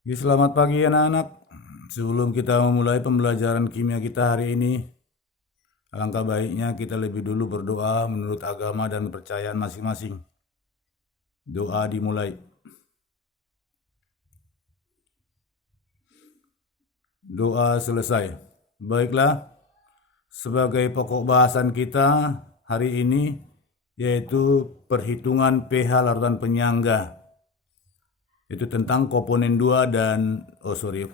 Selamat pagi anak-anak. Sebelum kita memulai pembelajaran kimia kita hari ini, alangkah baiknya kita lebih dulu berdoa menurut agama dan kepercayaan masing-masing. Doa dimulai. Doa selesai. Baiklah, sebagai pokok bahasan kita hari ini yaitu perhitungan pH larutan penyangga. Itu tentang komponen 2 dan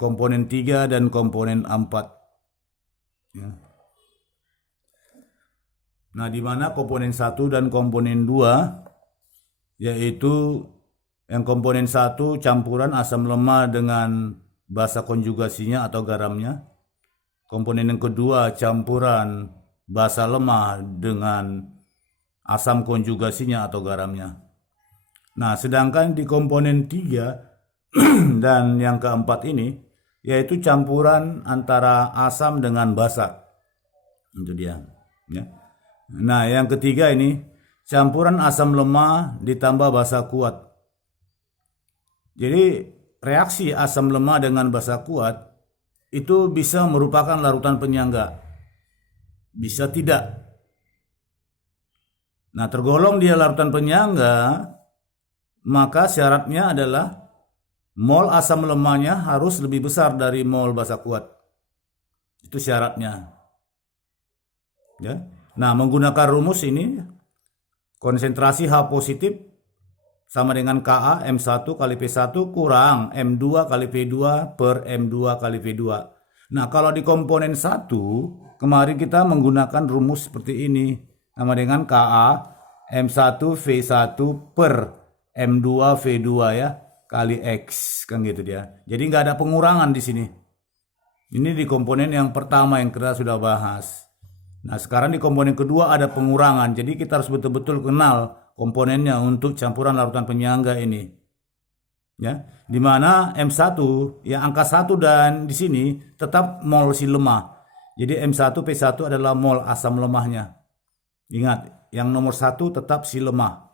komponen 3 dan komponen 4. Ya. Nah, di mana komponen 1 dan komponen 2 yaitu yang komponen 1 campuran asam lemah dengan basa konjugasinya atau garamnya. Komponen yang kedua campuran basa lemah dengan asam konjugasinya atau garamnya. Nah, sedangkan di komponen 3 dan yang keempat ini yaitu campuran antara asam dengan basa. Itu dia, ya. Nah, yang ketiga ini campuran asam lemah ditambah basa kuat. Jadi reaksi asam lemah dengan basa kuat itu bisa merupakan larutan penyangga, bisa tidak. Nah, tergolong dia larutan penyangga, maka syaratnya adalah mol asam lemahnya harus lebih besar dari mol basa kuat. Itu syaratnya. Ya. Nah, menggunakan rumus ini, konsentrasi H positif sama dengan Ka M1 kali P1 kurang M2 kali P2 per M2 kali P2. Nah, kalau di komponen 1, kemarin kita menggunakan rumus seperti ini, sama dengan Ka M1 V1 per M2 V2 ya, kali X, kan gitu dia. Jadi nggak ada pengurangan di sini. Ini di komponen yang pertama yang kita sudah bahas. Nah, sekarang di komponen kedua ada pengurangan. Jadi kita harus betul-betul kenal komponennya untuk campuran larutan penyangga ini. Ya, di mana M1 yang angka 1 dan di sini tetap mol si lemah. Jadi M1 P1 adalah mol asam lemahnya. Ingat, yang nomor 1 tetap si lemah.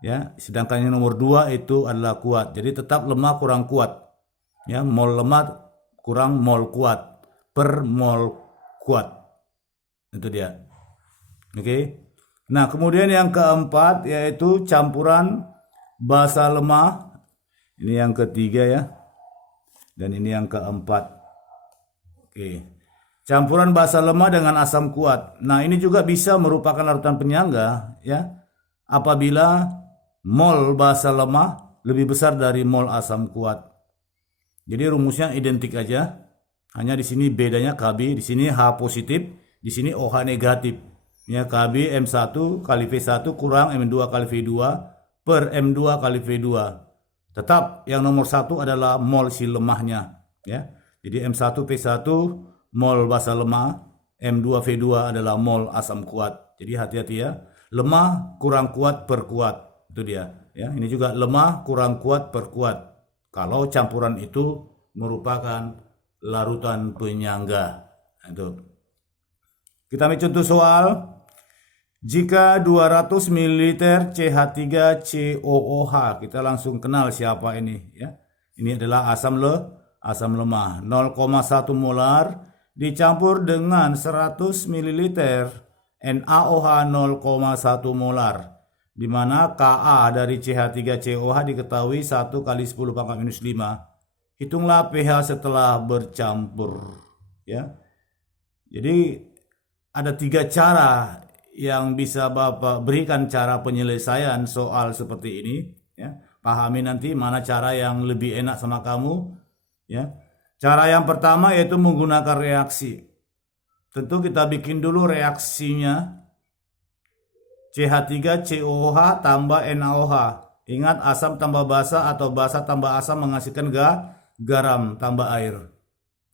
Ya, sedangkan yang nomor 2 itu adalah kuat. Jadi tetap lemah kurang kuat. Ya, mol lemah kurang mol kuat per mol kuat. Itu dia. Oke. Nah, kemudian yang keempat yaitu campuran basa lemah. Ini yang ketiga ya. Dan ini yang keempat. Oke. Campuran basa lemah dengan asam kuat. Nah, ini juga bisa merupakan larutan penyangga ya. Apabila mol basa lemah lebih besar dari mol asam kuat. Jadi rumusnya identik aja. Hanya di sini bedanya Kb, di sini H positif, di sini OH negatif. Ya, Kb M1 kali V1 kurang M2 kali V2 per M2 kali V2. Tetap yang nomor 1 adalah mol si lemahnya. Ya. Jadi M1 P1 mol basa lemah, M2 V2 adalah mol asam kuat. Jadi hati-hati ya. Lemah kurang kuat per kuat. Itu dia. Ya, ini juga lemah kurang kuat per kuat. Kalau campuran itu merupakan larutan penyangga. Itu. Kita ambil contoh soal. Jika 200 ml CH3COOH, kita langsung kenal siapa ini ya. Ini adalah asam lemah 0,1 molar dicampur dengan 100 ml NaOH 0,1 molar. Di mana Ka dari CH3COH diketahui 1 kali 10 pangkat minus 5. Hitunglah pH setelah bercampur ya. Jadi ada 3 cara yang bisa Bapak berikan cara penyelesaian soal seperti ini ya. Pahami nanti mana cara yang lebih enak sama kamu ya. Cara yang pertama yaitu menggunakan reaksi. Tentu kita bikin dulu reaksinya. CH3COOH tambah NaOH. Ingat, asam tambah basa atau basa tambah asam menghasilkan garam tambah air.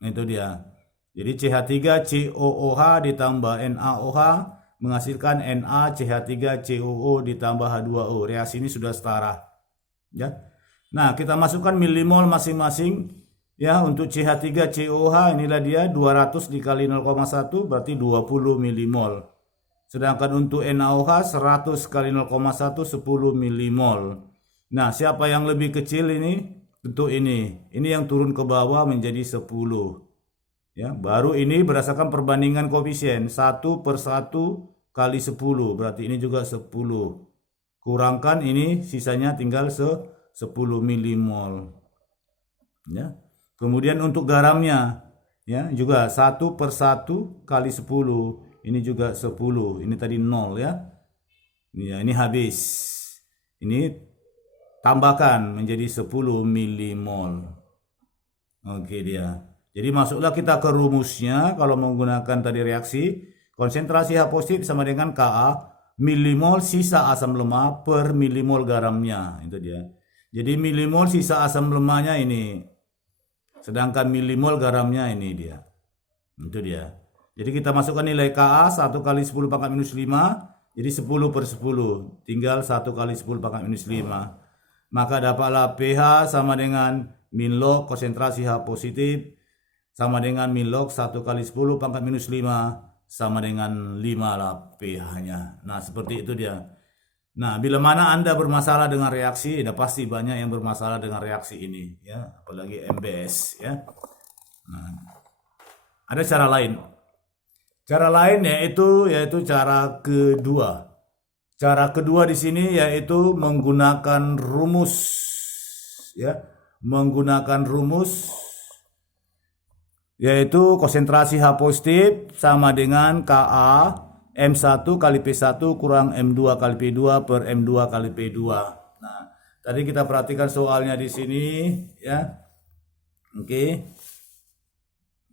Itu dia. Jadi CH3COOH ditambah NaOH menghasilkan NaCH3COO ditambah H2O. Reaksi ini sudah setara. Ya. Nah, kita masukkan milimol masing-masing ya. Untuk CH3COOH inilah dia 200 dikali 0,1 berarti 20 milimol. Sedangkan untuk NaOH 100 kali 0,1 10 milimol. Nah, siapa yang lebih kecil ini? bentuk ini. Ini yang turun ke bawah menjadi 10. Ya, baru ini berdasarkan perbandingan koefisien 1/1 kali 10. Berarti ini juga 10. Kurangkan ini, sisanya tinggal 10 milimol. Ya. Kemudian untuk garamnya, ya, juga 1/1 kali 10. Ini juga 10. Ini tadi 0 ya. Ya, ini habis. Ini tambahkan menjadi 10 milimol. Oke dia. Jadi masuklah kita ke rumusnya. Kalau menggunakan tadi reaksi, konsentrasi H positif sama dengan Ka milimol sisa asam lemah per milimol garamnya. Itu dia. Jadi milimol sisa asam lemahnya ini. Sedangkan milimol garamnya ini dia. Itu dia. Jadi kita masukkan nilai Ka 1 kali 10 pangkat minus 5. Jadi 10/10. Tinggal 1 kali 10 pangkat minus 5. Maka dapatlah pH sama dengan min log konsentrasi H positif sama dengan min log 1 kali 10 pangkat minus 5 sama dengan 5 lah pH-nya. Nah, seperti itu dia. Nah, bila mana Anda bermasalah dengan reaksi, ya pasti banyak yang bermasalah dengan reaksi ini, ya, apalagi MBS, ya. Nah, ada cara lain. Cara lain yaitu cara kedua. Cara kedua di sini yaitu menggunakan rumus, ya, menggunakan rumus yaitu konsentrasi H positif sama dengan Ka M1 kali P1 kurang M2 kali P2 per M2 kali P2. Nah, tadi kita perhatikan soalnya di sini, ya. Oke.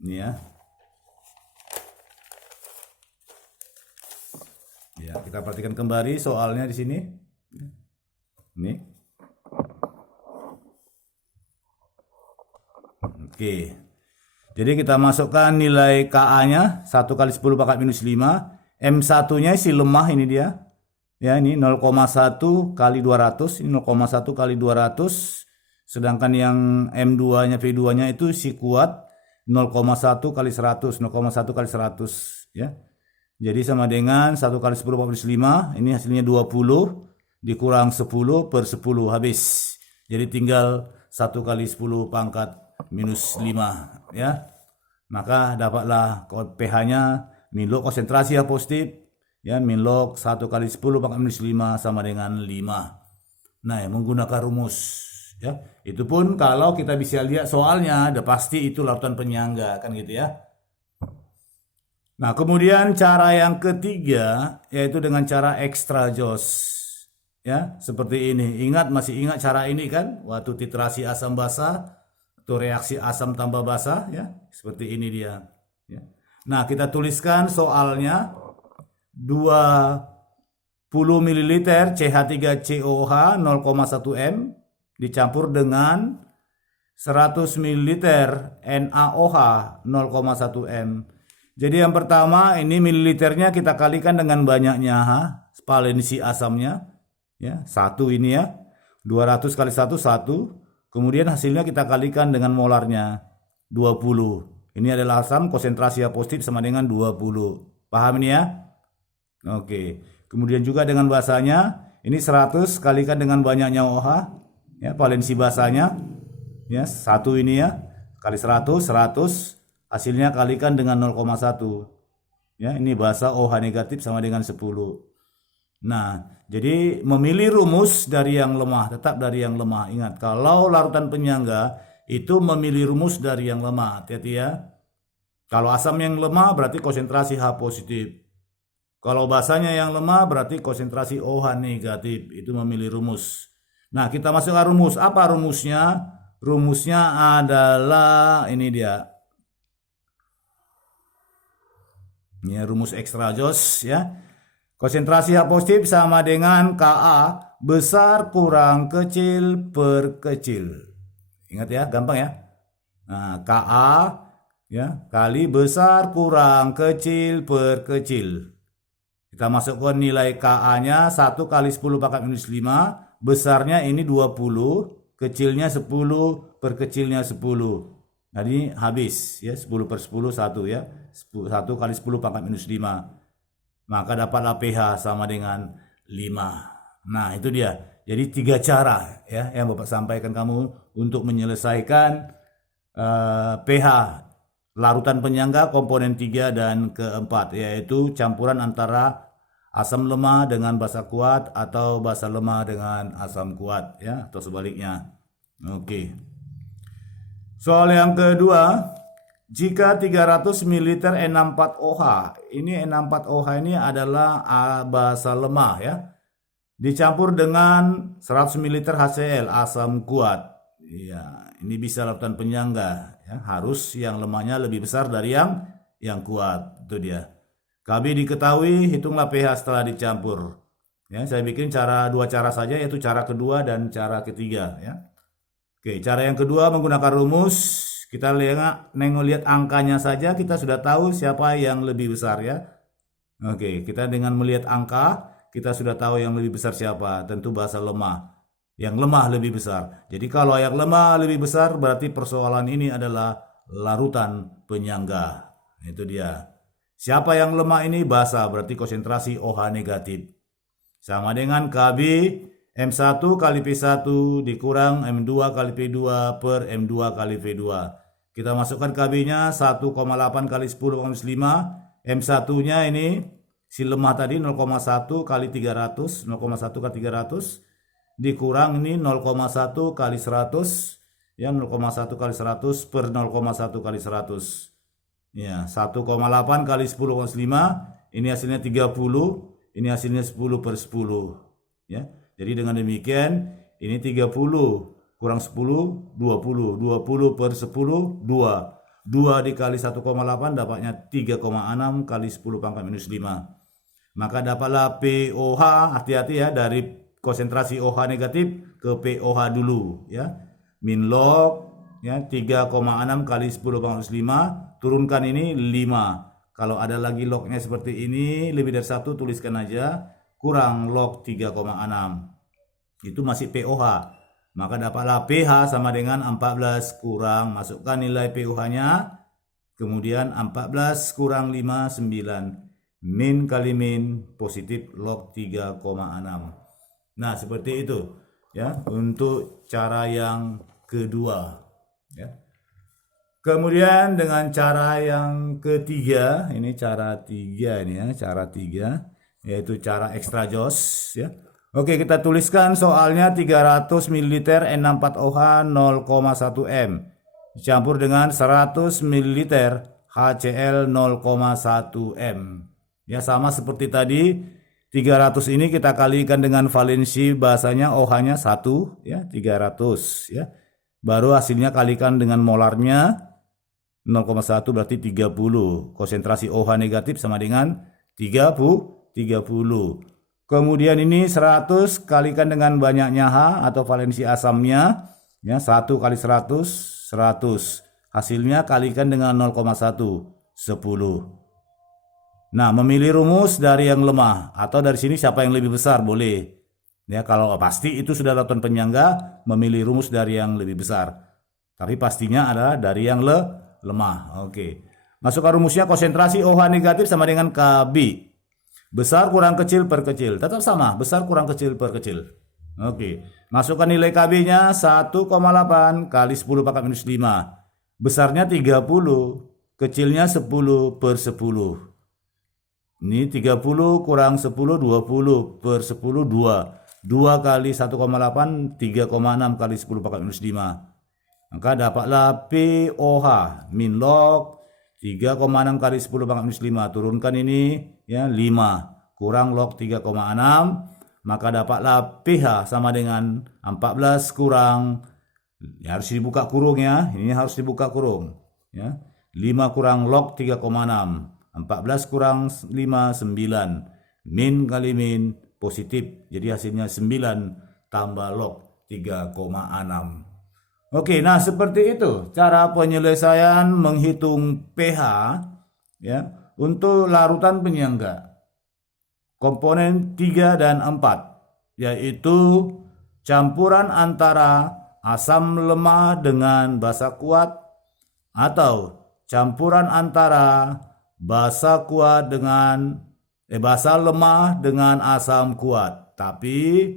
Ini ya. Ya, kita perhatikan kembali soalnya di sini. Ini. Oke. Jadi kita masukkan nilai Ka-nya 1 kali 10 pangkat minus 5. M1-nya si lemah ini dia. Ya, ini 0,1 kali 200. Ini 0,1 kali 200. Sedangkan yang M2-nya, P2-nya itu si kuat 0,1 kali 100. 0,1 kali 100. Ya. Jadi sama dengan 1 kali 10 pangkat minus 5. Ini hasilnya 20. Dikurang 10 per 10 habis. Jadi tinggal 1 kali 10 pangkat minus 5, ya. Maka dapatlah pH-nya min log konsentrasi H positif, ya, min log 1 kali 10 pangkat minus 5 sama dengan 5. Nah, menggunakan rumus, ya. Itu pun kalau kita bisa lihat soalnya, udah pasti itu larutan penyangga, kan gitu ya. Nah, kemudian cara yang ketiga yaitu dengan cara extra Joule. Ya, seperti ini. Masih ingat cara ini kan? Waktu titrasi asam basa atau reaksi asam tambah basa, ya, seperti ini dia, ya. Nah, kita tuliskan soalnya 20 ml CH3COOH 0,1 M dicampur dengan 100 ml NaOH 0,1 M. Jadi yang pertama ini mililiternya kita kalikan dengan banyaknya valensi asamnya, ya, 1 ini ya. 200 kali 1 1. Kemudian hasilnya kita kalikan dengan molarnya 20. Ini adalah asam konsentrasi H positif sama dengan 20. Paham ini ya? Oke. Kemudian juga dengan basanya ini 100 kalikan dengan banyaknya OH, ya, valensi basanya, ya, 1 ini ya. Kali 100 hasilnya kalikan dengan 0,1. Ya, ini basa OH negatif sama dengan 10. Nah, jadi memilih rumus dari yang lemah, tetap dari yang lemah. Ingat, kalau larutan penyangga itu memilih rumus dari yang lemah. Hati-hati ya. Kalau asam yang lemah berarti konsentrasi H positif. Kalau basanya yang lemah berarti konsentrasi OH negatif. Itu memilih rumus. Nah, kita masukkan rumus. Apa rumusnya? Rumusnya adalah ini dia. Ini rumus extra Joule, ya. Konsentrasi H positif sama dengan Ka besar kurang kecil per kecil. Ingat ya, gampang ya. Nah, Ka, ya, kali besar kurang kecil per kecil. Kita masukkan nilai Ka-nya 1 kali 10 pangkat minus 5. Besarnya ini 20, kecilnya 10 per kecilnya 10. Jadi habis ya, 10 per 10 1 ya. 1 kali 10 pangkat minus 5. Maka dapatlah pH sama dengan 5. Nah, itu dia. Jadi 3 cara ya yang Bapak sampaikan kamu untuk menyelesaikan pH larutan penyangga komponen 3 dan keempat, yaitu campuran antara asam lemah dengan basa kuat atau basa lemah dengan asam kuat ya, atau sebaliknya. Oke. Soal yang kedua, jika 300 ml N64OH, ini N64OH ini adalah basa lemah ya, dicampur dengan 100 ml HCl asam kuat. Ya, ini bisa larutan penyangga ya, harus yang lemahnya lebih besar dari yang kuat. Itu dia. Kb diketahui, hitunglah pH setelah dicampur. Ya, saya bikin dua cara saja, yaitu cara kedua dan cara ketiga ya. Oke, cara yang kedua menggunakan rumus. Kita lihat angkanya saja, kita sudah tahu siapa yang lebih besar ya. Oke, kita dengan melihat angka kita sudah tahu yang lebih besar siapa, tentu basa lemah. Yang lemah lebih besar. Jadi kalau yang lemah lebih besar berarti persoalan ini adalah larutan penyangga. Itu dia. Siapa yang lemah ini? Basa, berarti konsentrasi OH negatif. Sama dengan Kb M1 kali P1 dikurang M2 kali P2 per M2 kali V2. Kita masukkan Kb-nya 1,8 kali 10 5. M1-nya ini si lemah tadi 0,1 kali 300, 0,1 kali 300 dikurang ini 0,1 kali 100 ya, 0,1 kali 100 per 0,1 kali 100 ya, 1,8 kali 10 5, ini hasilnya 30, ini hasilnya 10 per 10 ya. Jadi dengan demikian ini 30 kurang 10 20 per 10 2 dikali 1,8 dapatnya 3,6 kali 10 pangkat minus 5. Maka dapatlah POH, hati-hati ya, dari konsentrasi OH negatif ke POH dulu ya. Min log ya 3,6 kali 10 pangkat minus 5, turunkan ini 5. Kalau ada lagi lognya seperti ini lebih dari 1 tuliskan aja, kurang log 3,6. Itu masih POH. Maka dapatlah pH sama dengan 14 kurang, masukkan nilai POH-nya, kemudian 14 kurang 5, 9. Min kali min positif log 3,6. Nah, seperti itu ya untuk cara yang kedua ya. Kemudian dengan cara yang ketiga, ini cara 3 ini ya, cara 3 yaitu cara extra Joss ya. Oke, kita tuliskan soalnya 300 ml N64OH 0,1 M dicampur dengan 100 ml HCl 0,1 M. Ya, sama seperti tadi, 300 ini kita kalikan dengan valensi bahasanya OH-nya 1 ya, 300 ya. Baru hasilnya kalikan dengan molarnya 0,1 berarti 30. Konsentrasi OH negatif sama dengan 30. Kemudian ini 100 kalikan dengan banyaknya H atau valensi asamnya ya, 1 kali 100 100. Hasilnya kalikan dengan 0,1 10. Nah, memilih rumus dari yang lemah atau dari sini siapa yang lebih besar boleh. Ya, kalau pasti itu sudah larutan penyangga, memilih rumus dari yang lebih besar. Tapi pastinya adalah dari yang lemah. Oke. Masukkan rumusnya, konsentrasi OH negatif sama dengan Kb. Besar kurang kecil per kecil. Tetap sama, besar kurang kecil per kecil. Oke. Masukkan nilai Kb-nya 1,8 kali 10 pangkat minus 5. Besarnya 30, kecilnya 10 per 10. Ini 30 kurang 10, 20 per 10, 2. 2 kali 1,8, 3,6 kali 10 pangkat minus 5. Maka dapatlah POH min log 3,6 kali 10 pangkat minus 5. Turunkan ini ya, 5 kurang log 3,6. Maka dapatlah pH sama dengan 14 kurang, ya harus dibuka kurung ya. Ini harus dibuka kurung ya. 5 kurang log 3,6. 14 kurang 5, 9. Min kali min positif. Jadi hasilnya 9 tambah log 3,6. Oke, nah seperti itu cara penyelesaian menghitung pH ya untuk larutan penyangga komponen 3 dan 4, yaitu campuran antara asam lemah dengan basa kuat atau campuran antara basa lemah dengan asam kuat. Tapi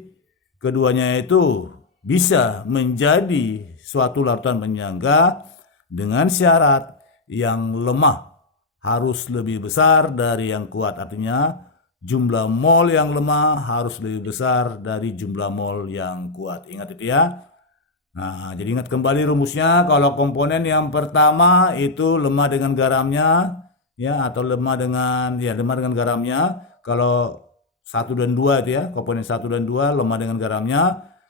keduanya itu bisa menjadi suatu larutan penyangga dengan syarat yang lemah harus lebih besar dari yang kuat. Artinya jumlah mol yang lemah harus lebih besar dari jumlah mol yang kuat. Ingat itu ya. Nah, jadi ingat kembali rumusnya. Kalau komponen yang pertama itu lemah dengan garamnya, ya, atau lemah dengan garamnya. Kalau 1 dan 2 itu ya, komponen 1 dan 2 lemah dengan garamnya.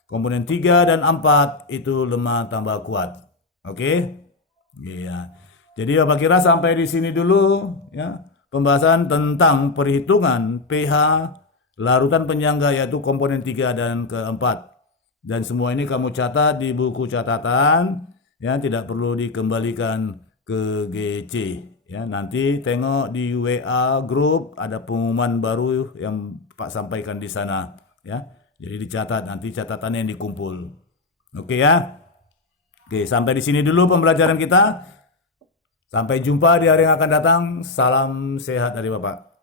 Komponen 3 dan 4 itu lemah tambah kuat. Oke? Iya. Jadi Bapak kira sampai di sini dulu ya pembahasan tentang perhitungan pH larutan penyangga yaitu komponen 3 dan keempat. Dan semua ini kamu catat di buku catatan ya, tidak perlu dikembalikan ke GC ya. Nanti tengok di WA grup ada pengumuman baru yang Pak sampaikan di sana ya. Jadi dicatat, nanti catatannya yang dikumpul. Oke ya. Oke, sampai di sini dulu pembelajaran kita. Sampai jumpa di hari yang akan datang. Salam sehat dari Bapak.